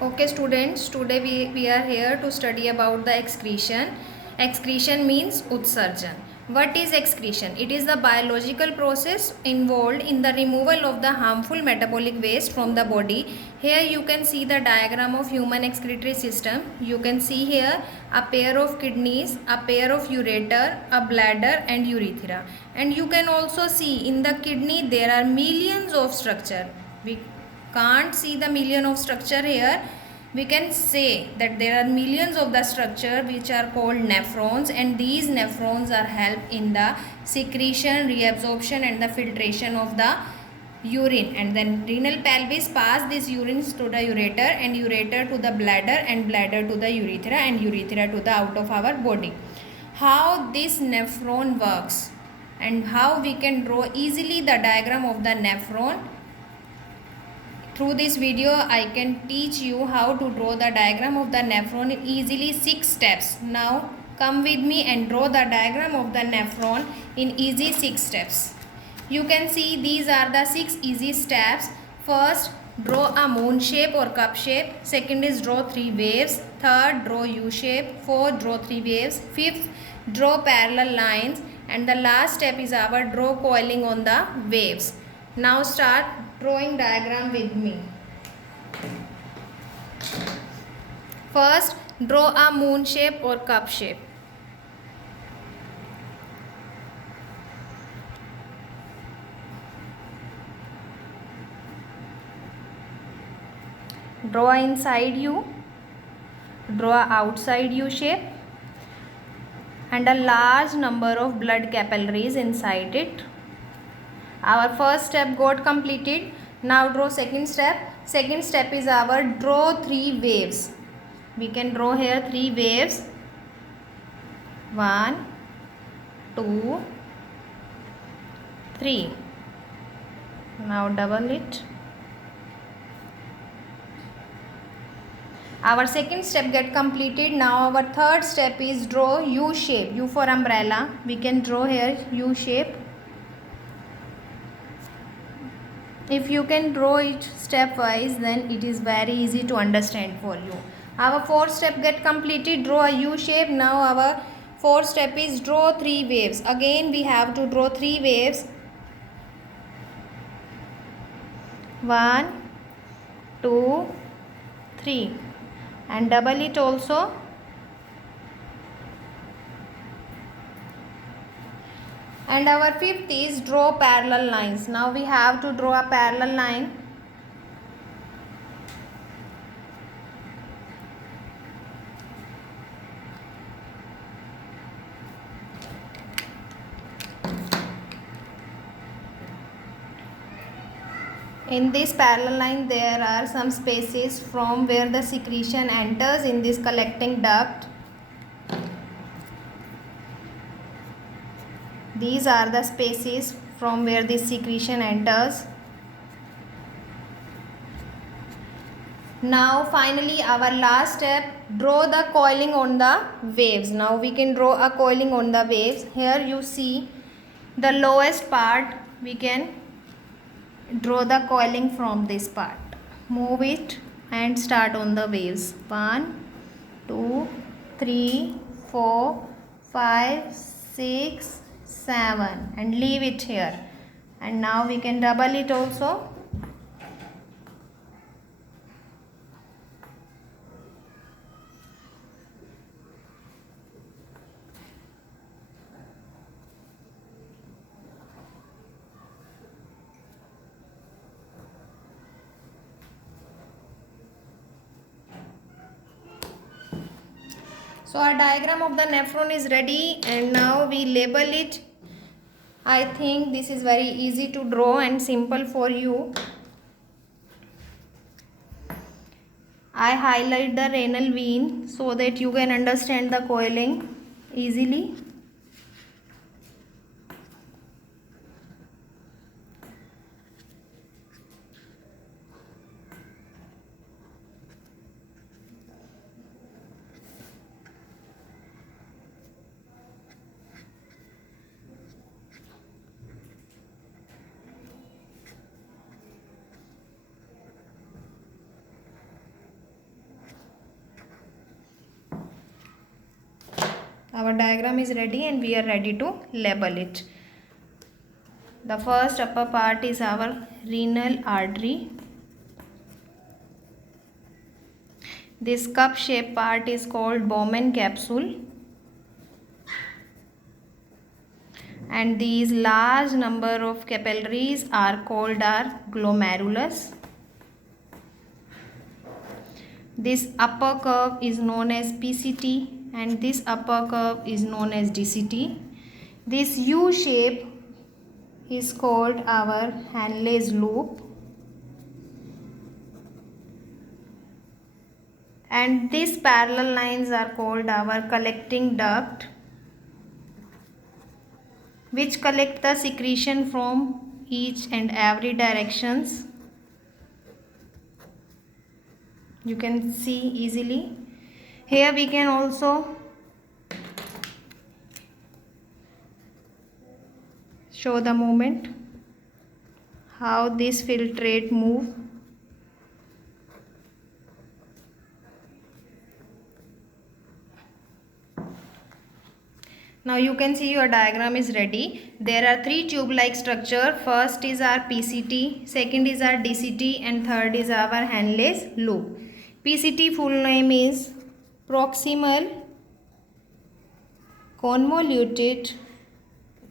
Okay students, today we are here to study about the excretion. Excretion means utsarjan. What is excretion? It is the biological process involved in the removal of the harmful metabolic waste from the body. Here you can see the diagram of human excretory system. You can see here a pair of kidneys, a pair of ureter, a bladder and urethra. And you can also see in the kidney there are millions of structure. We can't see the million of structure here. We can say that there are millions of the structure which are called nephrons, and these nephrons are help in the secretion, reabsorption and the filtration of the urine, and then renal pelvis pass this urine to the ureter and ureter to the bladder and bladder to the urethra and urethra to the out of our body. How this nephron works and how we can draw easily the diagram of the nephron. Through this video, I can teach you how to draw the diagram of the nephron in easily 6 steps. Now, come with me and draw the diagram of the nephron in easy 6 steps. You can see these are the 6 easy steps. First, draw a moon shape or cup shape. Second is draw 3 waves. Third, draw U shape. Fourth, draw 3 waves. Fifth, draw parallel lines. And the last step is our draw coiling on the waves. Now start drawing diagram with me. First, draw a moon shape or cup shape. Draw inside U, draw outside U shape, and a large number of blood capillaries inside it. Our first step got completed. Now draw second step. Second step is our draw 3 waves. We can draw here 3 waves. 1, 2, 3. Now double it. Our second step get completed. Now our third step is draw U shape. U for umbrella. We can draw here U shape. If you can draw it stepwise, then it is very easy to understand for you. Our fourth step get completed. Draw a U shape. Now our fourth step is draw 3 waves. Again we have to draw 3 waves. 1, 2, 3. And double it also. And our fifth is draw parallel lines. Now we have to draw a parallel line. In this parallel line there are some spaces from where the secretion enters in this collecting duct. These are the spaces from where this secretion enters. Now finally our last step, draw the coiling on the waves. Now we can draw a coiling on the waves. Here you see the lowest part. We can draw the coiling from this part. Move it and start on the waves. 1, 2, 3, 4, 5, 6, 7 and leave it here. And now we can double it also. So our diagram of the nephron is ready, and now we label it. I think this is very easy to draw and simple for you. I highlight the renal vein so that you can understand the coiling easily. our diagram is ready and we are ready to label it. The first upper part is our renal artery. This cup shaped part is called Bowman capsule, and these large number of capillaries are called our glomerulus. This upper curve is known as PCT and this upper curve is known as DCT. This U shape is called our Henle's loop, and these parallel lines are called our collecting duct, which collect the secretion from each and every directions. You can see easily. Here we can also show the movement, how this filtrate move. Now you can see your diagram is ready. There are three tube-like structure. First is our PCT, second is our DCT, and third is our Henle's loop. PCT full name is proximal convoluted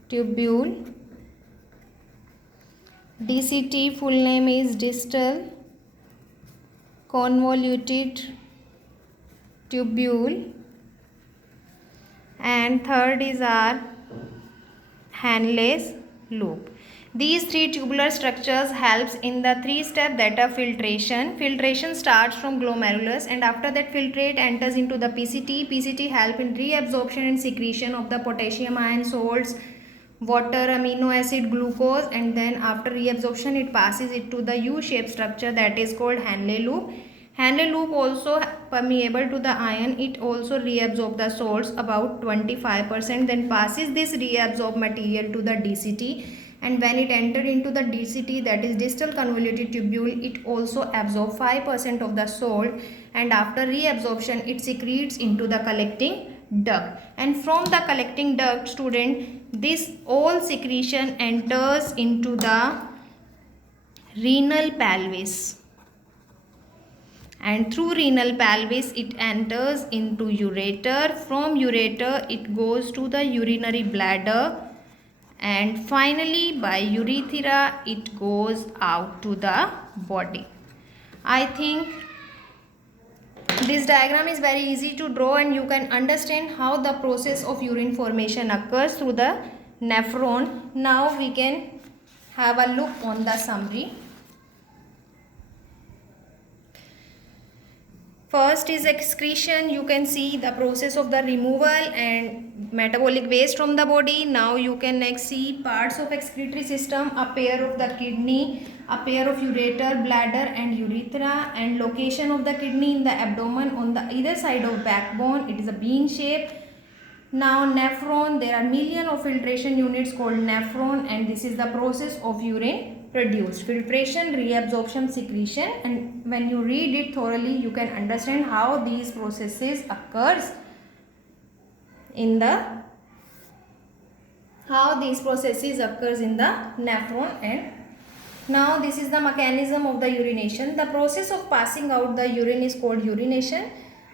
tubule. DCT full name is distal convoluted tubule, and third is our Henle's loop. These three tubular structures helps in the three-step that of filtration. Filtration starts from glomerulus and after that filtrate enters into the PCT. PCT help in reabsorption and secretion of the potassium ion salts, water, amino acid, glucose, and then after reabsorption it passes it to the U-shaped structure that is called Henle loop. Henle loop also permeable to the ion. It also reabsorb the salts about 25%, then passes this reabsorbed material to the DCT, and when it entered into the DCT, that is distal convoluted tubule, it also absorb 5% of the salt, and after reabsorption it secretes into the collecting duct, and from the collecting duct, student, this all secretion enters into the renal pelvis, and through renal pelvis it enters into ureter. From ureter it goes to the urinary bladder, and finally by urethra it goes out to the body. I think this diagram is very easy to draw and you can understand how the process of urine formation occurs through the nephron. Now we can have a look on the summary. First is excretion. You can see the process of the removal and metabolic waste from the body. Now you can next see parts of excretory system, a pair of the kidney, a pair of ureter, bladder and urethra, and location of the kidney in the abdomen on the either side of backbone. It is a bean shape. Now nephron, there are million of filtration units called nephron, and this is the process of urine produced. Filtration, reabsorption, secretion, and when you read it thoroughly you can understand how these processes occurs in the nephron. And now this is the mechanism of the urination. The process of passing out the urine is called urination,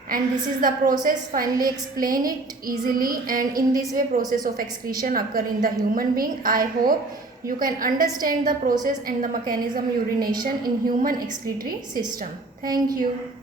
and this is the process. Finally explain it easily, and in this way process of excretion occur in the human being. I hope you can understand the process and the mechanism urination in human excretory system. Thank you.